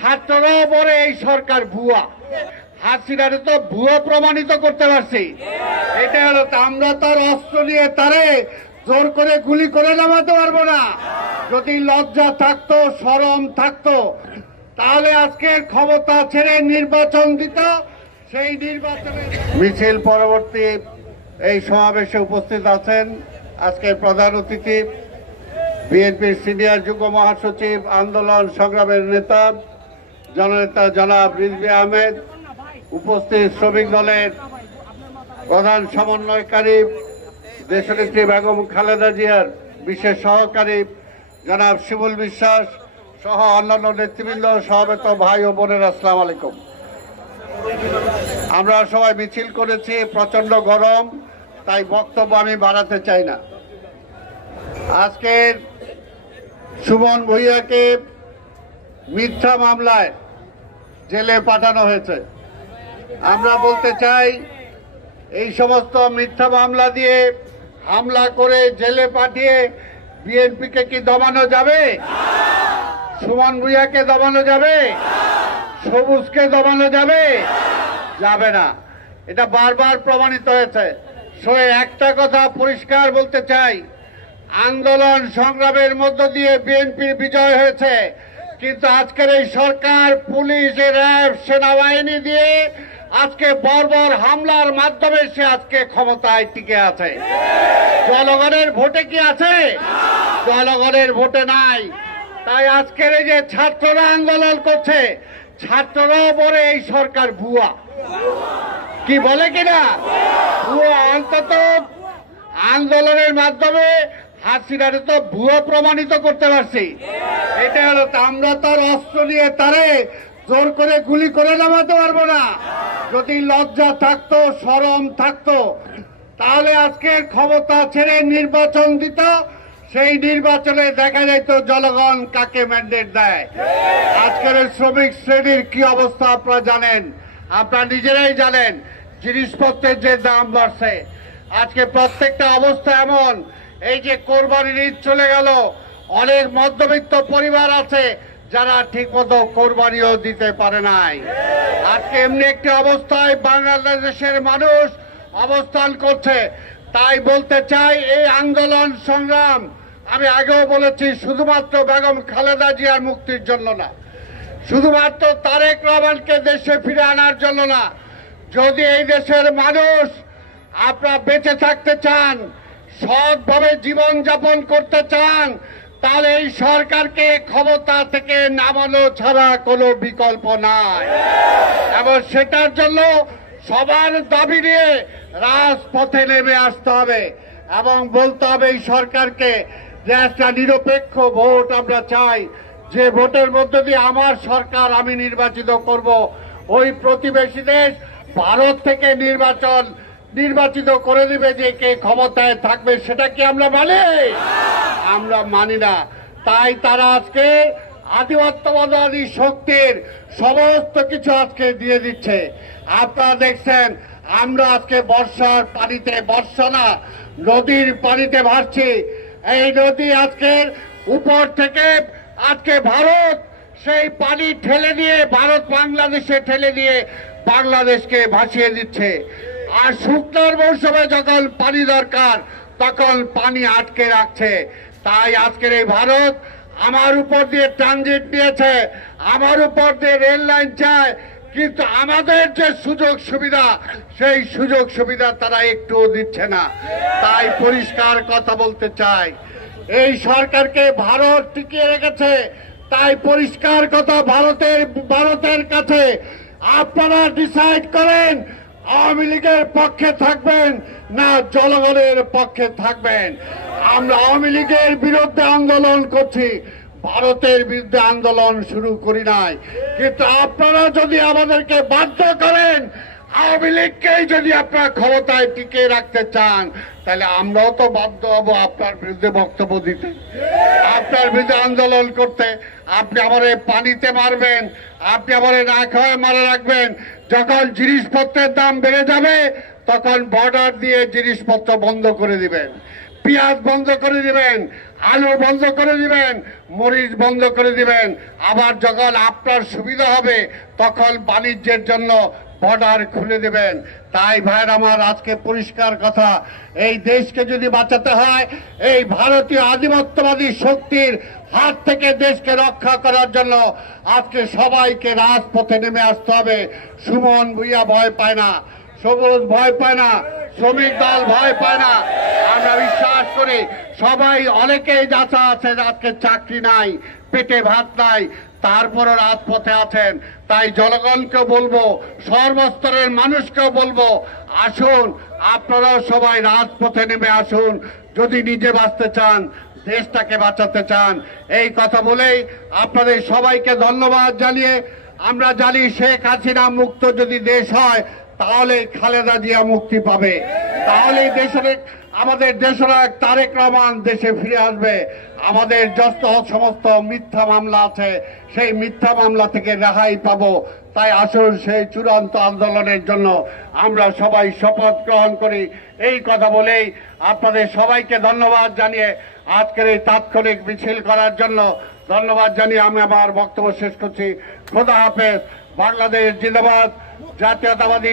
ছাত্ররাও বলে এই সরকার ভুয়া। হাসিনারে তো ভুয়া প্রমাণিত করতে পারছি। এটা হলো আমরা তার অস্ত্র নিয়ে তারে জোর করে গুলি করে নামাতে পারব না। যদি লজ্জা থাকতো, সরম থাকতো, তাহলে আজকের ক্ষমতা ছেড়ে নির্বাচন দিত। সেই নির্বাচনে মিছিল পরবর্তী এই সমাবেশে উপস্থিত আছেন আজকের প্রধান অতিথি, বিএনপির সিনিয়র যুগ্ম মহাসচিব, আন্দোলন সংগ্রামের নেতা জননেতা জনাব রিজভি আহমেদ, উপস্থিত শ্রমিক দলের প্রধান সমন্বয়কারী, দেশনেত্রী বেগম খালেদা জিয়ার বিশেষ সহকারী জনাব শিমুল বিশ্বাস সহ অন্যান্য নেতৃবৃন্দ সহবেত ভাই ও বোনের, আসসালাম আলাইকুম। আমরা সবাই মিছিল করেছি প্রচণ্ড গরম, তাই বক্তব্য আমি বাড়াতে চাই না। আজকের সুমন ভূঁইয়াকে মিথ্যা মামলায় জেলে পাঠানো হয়েছে। আমরা বলতে চাই, এই সমস্ত মিথ্যা মামলা দিয়ে হামলা করে জেলে পাঠিয়ে বিএনপিকে কি দমানো যাবে? সুমন ভূঁইয়াকে দমানো যাবে? সবুজকে দমানো যাবে? যাবে না। এটা বারবার প্রমাণিত হয়েছে। সো একটা কথা পরিষ্কার বলতে চাই, আন্দোলন সংগ্রামের মধ্য দিয়ে বিএনপির বিজয় হয়েছে। কিন্তু আজকের এই সরকার, পুলিশ র্যাব সেনাবাহিনী দিয়ে আজকে বর্বর হামলার মাধ্যমে সে আজকে ক্ষমতায় টিকে আছে। জনগণের ভোটে কি আছে? জনগণের ভোটে নাই। তাই আজকের এই যে ছাত্ররা আন্দোলন করছে, ছাত্ররাও বলে এই সরকার ভুয়া। কি বলে কিনা? ভুয়া। অন্তত আন্দোলনের মাধ্যমে হাসিনারে তো ভুয়া প্রমাণিত করতে পারছি। এটা হলো আমরা তার অস্ত্র নিয়ে তারে জোর করে গুলি করে নামাতে পারব না। যদি লজ্জা থাকতো, সরম থাকতো, তাহলে আজকের ক্ষমতা ছেড়ে নির্বাচন দিত, সেই নির্বাচনে দেখা যেত জনগণ কাকে ম্যান্ডেট দেয়। আজকের শ্রমিক শ্রেণির কি অবস্থা আপনারা জানেন? আপনারা নিজেরাই জানেন, জিনিসপত্রের যে দাম বাড়ছে। আজকে প্রত্যেকটা অবস্থা এমন এই যে কোরবানির ঈদ চলে গেল, অনেক মধ্যবিত্ত পরিবার আছে যারা ঠিক মতো কোরবানিও দিতে পারে নাই। আজকে এমনি একটি অবস্থায় বাংলাদেশের মানুষ অবস্থান করছে। তাই বলতে চাই, এই আন্দোলন সংগ্রাম, আমি আগেও বলেছি, শুধুমাত্র বেগম খালেদা জিয়ার মুক্তির জন্য না। শুধুমাত্র তারেক রহমানকে দেশে ফিরে আনার জন্য না, যদি এই দেশের মানুষ আপনারা বেঁচে থাকতে চান সৎভাবে জীবন যাপন করতে চান, তাহলে এই সরকারকে ক্ষমতা থেকে নামানো ছাড়া কোনো বিকল্প নাই। এবং সেটার জন্য সবার দাবি নিয়ে রাজপথে নেমে আসতে হবে এবং বলতে হবে এই সরকারকে যে একটা নিরপেক্ষ ভোট আমরা চাই। যে ভোটের মধ্য দিয়ে আমার সরকার আমি নির্বাচিত করব। ওই প্রতিবেশী দেশ ভারত থেকে নির্বাচন নির্বাচিত করে দিবে যে কে ক্ষমতায় থাকবে, সেটা কি আমরা মানি? আমরা মানি না। তাই তারা আজকে আধিপত্যবাদী শক্তির সমস্ত কিছু আজকে দিয়ে দিচ্ছে। আপনারা দেখছেন, আমরা আজকে বর্ষার পানিতে, বর্ষা না, নদীর পানিতে ভাসছি। এই নদী আজকে উপর থেকে আজকে ভারত, সেই পানি ঠেলে দিয়ে, ভারত বাংলাদেশে ঠেলে দিয়ে বাংলাদেশকে ভাসিয়ে দিচ্ছে। আর শুকনোর মৌসুমে যখন পানি দরকার, তখন পানি আটকে রাখছে। তাই আজকের এই ভারত আমার উপর দিয়ে ট্রানজিট নিয়েছে, আমার উপর দিয়ে রেল লাইন চায়। কিন্তু আমাদের যে সুযোগ সুবিধা, সেই সুযোগ সুবিধা তারা একটুও দিচ্ছে না। তাই পরিষ্কার কথা বলতে চাই, এই সরকারকে ভারত টিকিয়ে রেখেছে। তাই পরিষ্কার কথা ভারতের ভারতের কাছে আপনারা ডিসাইড করেন আওয়ামী লীগের পক্ষে থাকবেন না জনগণের পক্ষে থাকবেন। আমরা আওয়ামী লীগের বিরুদ্ধে আন্দোলন করছি, ভারতের বিরুদ্ধে আন্দোলন শুরু করি নাই। কিন্তু আপনারা যদি আমাদেরকে বাধ্য করেন, আওয়ামী লীগকেই যদি আপনারা ক্ষমতায় টিকে রাখতে চান, তাহলে আমরাও তো বাধ্য হব আপনার বিরুদ্ধে বক্তব্য দিতে, আপনার বিরুদ্ধে আন্দোলন করতে। আপনি আমার পানিতে মারবেন, আপনি আমার না খাওয়ায় মারা রাখবেন। যখন জিনিসপত্রের দাম বেড়ে যাবে, তখন বর্ডার দিয়ে জিনিসপত্র বন্ধ করে দিবেন। পেঁয়াজ বন্ধ করে দিবেন, আলু বন্ধ করে দিবেন, মরিচ বন্ধ করে দিবেন। আবার যখন আপনার সুবিধা হবে, তখন বাণিজ্যের জন্য বর্ডার খুলে দেবেন। তাই ভাইয়ের আমার আজকে পরিষ্কার কথা, এই দেশকে যদি বাঁচাতে হয়, এই ভারতীয় আধিপত্যবাদী শক্তির হাত থেকে দেশকে রক্ষা করার জন্য আজকে সবাইকে রাজপথে নেমে আসতে হবে। সুমন ভুইয়া ভয় পায় না, সবুজ ভয় পায় না, শ্রমিক দল ভয় পায় না। আমরা বিশ্বাস করি, সবাই অনেকেই যাচা আছে আজকে চাকরি নাই, পেটে ভাত নাই তারপরও রাজপথে আছেন। তাই জনগণকে বলব, সর্বস্তরের মানুষকেও বলব, আসুন, আপনারাও সবাই রাজপথে নেমে আসুন। যদি নিজে বাঁচতে চান, দেশটাকে বাঁচাতে চান, এই কথা বলেই আপনাদের সবাইকে ধন্যবাদ জানিয়ে আমরা জানি শেখ হাসিনা মুক্ত যদি দেশ হয়, তাহলে খালেদা জিয়া মুক্তি পাবে। তাহলেই দেশের আমাদের দেশনায়ক তারেক রহমান দেশে ফিরে আসবে। আমাদের যত সমস্ত মিথ্যা মামলা আছে, সেই মিথ্যা মামলা থেকে রেহাই পাবো। তাই আসুন সেই চূড়ান্ত আন্দোলনের জন্য আমরা সবাই শপথ গ্রহণ করি। এই কথা বলেই আপনাদের সবাইকে ধন্যবাদ জানিয়ে আজকের এই তাৎক্ষণিক মিছিল করার জন্য ধন্যবাদ জানিয়ে আমি আমার বক্তব্য শেষ করছি। খোদা হাফেজ। বাংলাদেশ জিন্দাবাদ। জাতীয়তাবাদী